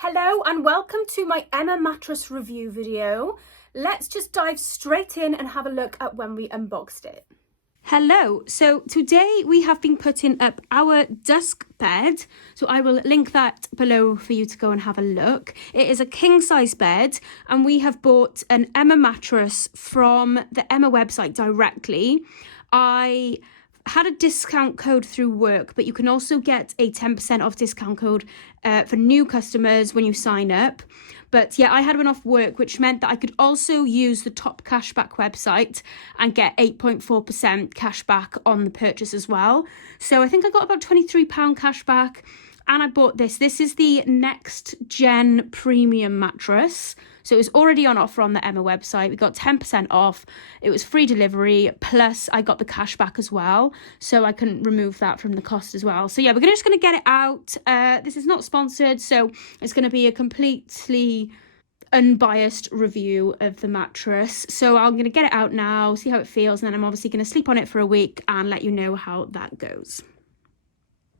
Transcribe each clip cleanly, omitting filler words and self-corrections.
Hello and welcome to my Emma mattress review video. Let's just dive straight in and have a look at when we unboxed it. Hello, so today we have been putting up our dusk bed, so I will link that below for you to go and have a look. It is a king size bed and we have bought an Emma mattress from the Emma website directly. I had a discount code through work, but you can also get a 10% off discount code for new customers when you sign up. But yeah, I had one off work, which meant that I could also use the topcashback website and get 8.4% cashback on the purchase as well. So I think I got about £23 cashback. And I bought this. This is the NextGen premium mattress. So it was already on offer on the Emma website. We got 10% off. It was free delivery. Plus I got the cash back as well. So I couldn't remove that from the cost as well. So yeah, we're just going to get it out. This is not sponsored. So it's going to be a completely unbiased review of the mattress. So I'm going to get it out now, see how it feels. And then I'm obviously going to sleep on it for a week and let you know how that goes.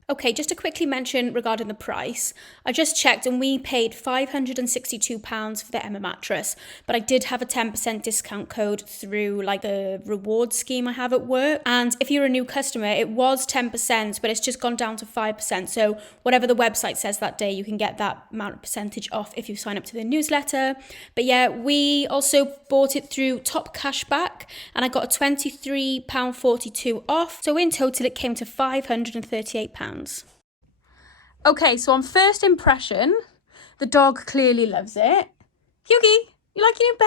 Okay, just to quickly mention regarding the price, I just checked and we paid £562 for the Emma mattress, but I did have a 10% discount code through like the reward scheme I have at work. And if you're a new customer, it was 10%, but it's just gone down to 5%. So whatever the website says that day, you can get that amount of percentage off if you sign up to the newsletter. But yeah, we also bought it through Top Cashback and I got a £23.42 off. So in total, it came to £538. Okay, so on first impression, the dog clearly loves it. Hughie, you like your new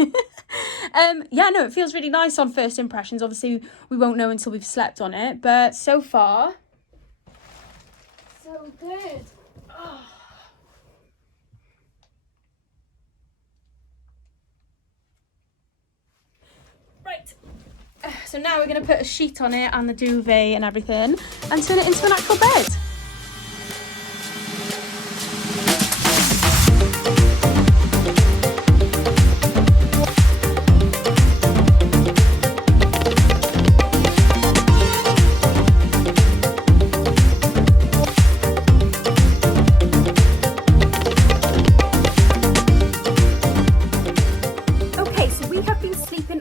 bed? Yeah, no, it feels really nice on first impressions. Obviously, we won't know until we've slept on it, but so far, so good. Oh. Right. So now we're going to put a sheet on it and the duvet and everything and turn it into an actual bed.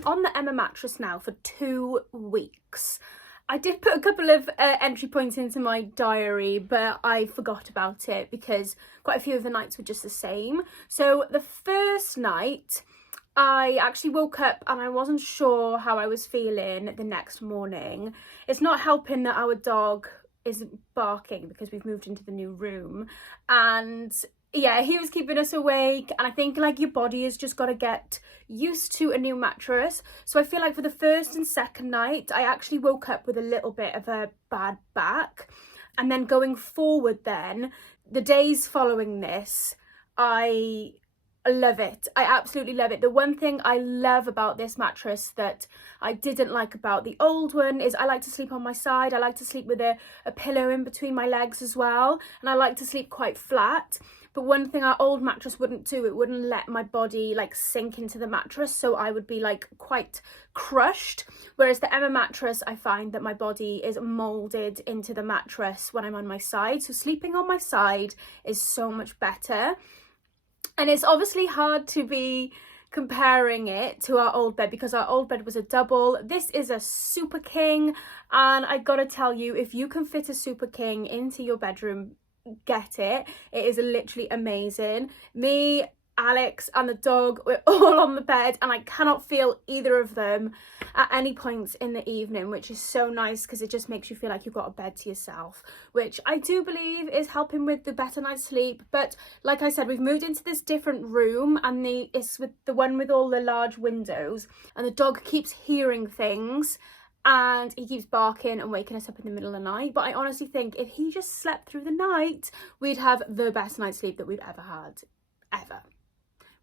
On the Emma mattress now for 2 weeks. I did put a couple of entry points into my diary, but I forgot about it because quite a few of the nights were just the same. So the first night I actually woke up and I wasn't sure how I was feeling the next morning. It's not helping that our dog is barking because we've moved into the new room, and yeah, he was keeping us awake, and I think like your body has just got to get used to a new mattress. So I feel like for the first and second night, I actually woke up with a little bit of a bad back. And then going forward then, the days following this, I love it. I absolutely love it. The one thing I love about this mattress that I didn't like about the old one is I like to sleep on my side. I like to sleep with a pillow in between my legs as well. And I like to sleep quite flat. But one thing our old mattress wouldn't do, it wouldn't let my body like sink into the mattress. So I would be like quite crushed. Whereas the Emma mattress, I find that my body is molded into the mattress when I'm on my side. So sleeping on my side is so much better. And it's obviously hard to be comparing it to our old bed because our old bed was a double. This is a super king. And I gotta tell you, if you can fit a super king into your bedroom, get it. It is literally amazing. Me, Alex and the dog, we're all on the bed and I cannot feel either of them at any points in the evening, which is so nice because it just makes you feel like you've got a bed to yourself, which I do believe is helping with the better night's sleep. But like I said, we've moved into this different room and it's with the one with all the large windows, and the dog keeps hearing things and he keeps barking and waking us up in the middle of the night. But I honestly think if he just slept through the night, we'd have the best night's sleep that we've ever had, ever,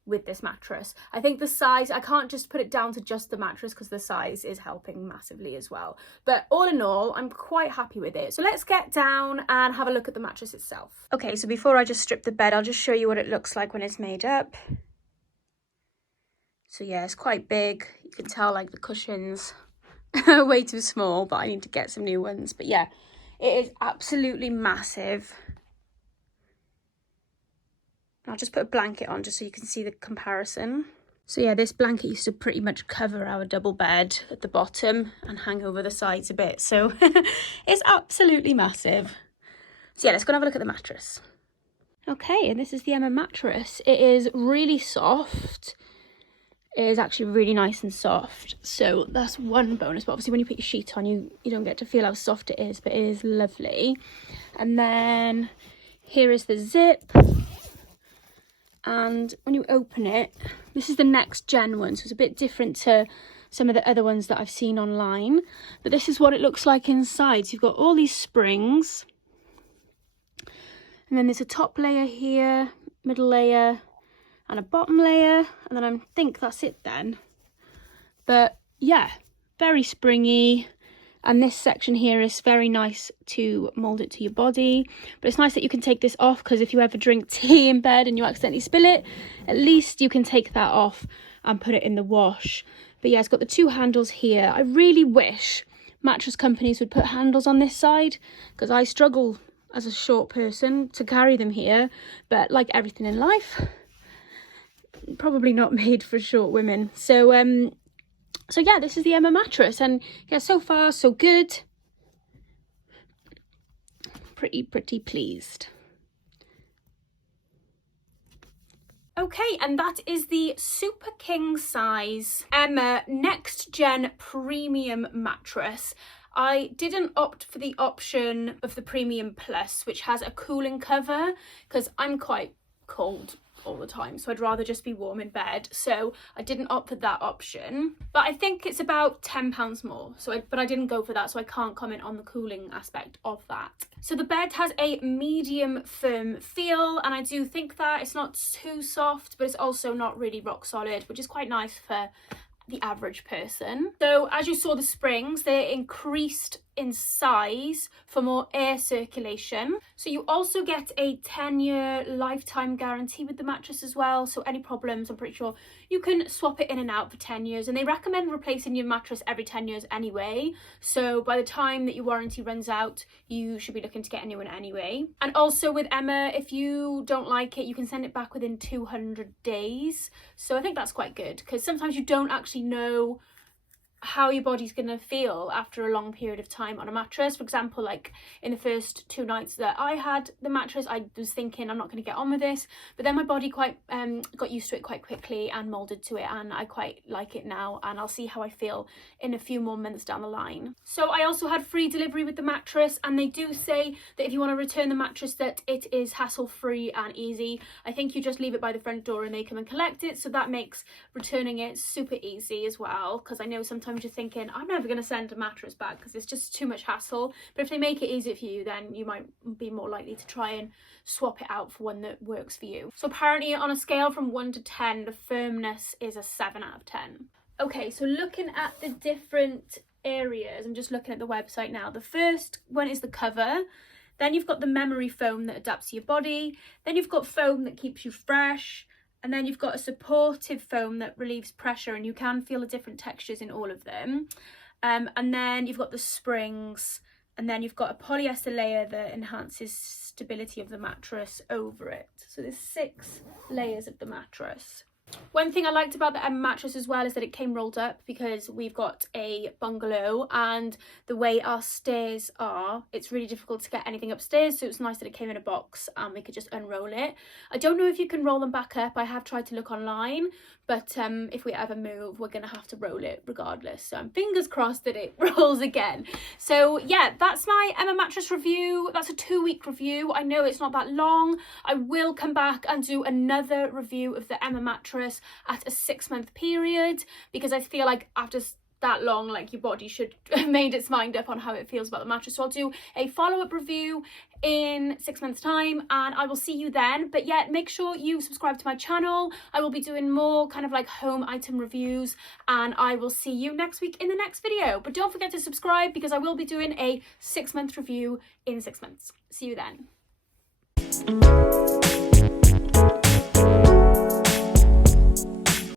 with this mattress. I think the size, I can't just put it down to just the mattress because the size is helping massively as well. But all in all, I'm quite happy with it. So let's get down and have a look at the mattress itself. Okay, so before I just strip the bed, I'll just show you what it looks like when it's made up. So yeah, it's quite big. You can tell like the cushions way too small, but I need to get some new ones. But yeah, it is absolutely massive. I'll just put a blanket on just so you can see the comparison. So yeah, this blanket used to pretty much cover our double bed at the bottom and hang over the sides a bit. So it's absolutely massive. So yeah, let's go and have a look at the mattress. Okay, and this is the Emma mattress. It is really soft. It is actually really nice and soft. So that's one bonus. But obviously when you put your sheet on, you don't get to feel how soft it is, but it is lovely. And then here is the zip. And when you open it, this is the NextGen one, so it's a bit different to some of the other ones that I've seen online. But this is what it looks like inside. So you've got all these springs. And then there's a top layer here, middle layer, and a bottom layer. And then I think that's it then. But yeah, very springy. And this section here is very nice to mould it to your body. But it's nice that you can take this off, because if you ever drink tea in bed and you accidentally spill it, at least you can take that off and put it in the wash. But yeah, it's got the two handles here. I really wish mattress companies would put handles on this side, because I struggle as a short person to carry them here. But like everything in life, probably not made for short women. So yeah, this is the Emma mattress, and yeah, so far so good. Pretty pleased. Okay, and that is the super king size Emma NextGen premium mattress. I didn't opt for the option of the premium plus, which has a cooling cover, because I'm quite cold all the time, so I'd rather just be warm in bed, so I didn't opt for that option. But I think it's about £10 more, but I didn't go for that, so I can't comment on the cooling aspect of that. So the bed has a medium firm feel, and I do think that it's not too soft, but it's also not really rock solid, which is quite nice for the average person. So as you saw, the springs, they increased in size for more air circulation. So you also get a 10-year lifetime guarantee with the mattress as well. So any problems, I'm pretty sure you can swap it in and out for 10 years. And they recommend replacing your mattress every 10 years anyway. So by the time that your warranty runs out, you should be looking to get a new one anyway. And also with Emma, if you don't like it, you can send it back within 200 days. So I think that's quite good, because sometimes you don't actually know how your body's going to feel after a long period of time on a mattress. For example, like in the first 2 nights that I had the mattress, I was thinking I'm not going to get on with this, but then my body quite got used to it quite quickly and molded to it, and I quite like it now, and I'll see how I feel in a few more months down the line. So I also had free delivery with the mattress, and they do say that if you want to return the mattress, that it is hassle-free and easy. I think you just leave it by the front door and they come and collect it, so that makes returning it super easy as well, because I know sometimes you're thinking, I'm never going to send a mattress back because it's just too much hassle. But if they make it easier for you, then you might be more likely to try and swap it out for one that works for you. So apparently on a scale from 1 to 10, the firmness is a 7 out of 10. Okay, so looking at the different areas, I'm just looking at the website now. The first one is the cover. Then you've got the memory foam that adapts to your body. Then you've got foam that keeps you fresh. And then you've got a supportive foam that relieves pressure, and you can feel the different textures in all of them. And then you've got the springs, and then you've got a polyester layer that enhances stability of the mattress over it. So there's 6 layers of the mattress. One thing I liked about the Emma mattress as well is that it came rolled up, because we've got a bungalow, and the way our stairs are, it's really difficult to get anything upstairs, so it's nice that it came in a box and we could just unroll it. I don't know if you can roll them back up. I have tried to look online, but if we ever move, we're going to have to roll it regardless. So I'm fingers crossed that it rolls again. So yeah, that's my Emma mattress review. That's a 2-week review. I know it's not that long. I will come back and do another review of the Emma mattress at a 6-month period, because I feel like after that long, like, your body should have made its mind up on how it feels about the mattress. So I'll do a follow-up review in 6 months time, and I will see you then. But yeah, make sure you subscribe to my channel. I will be doing more kind of like home item reviews, and I will see you next week in the next video. But don't forget to subscribe, because I will be doing a 6-month review in 6 months. See you then.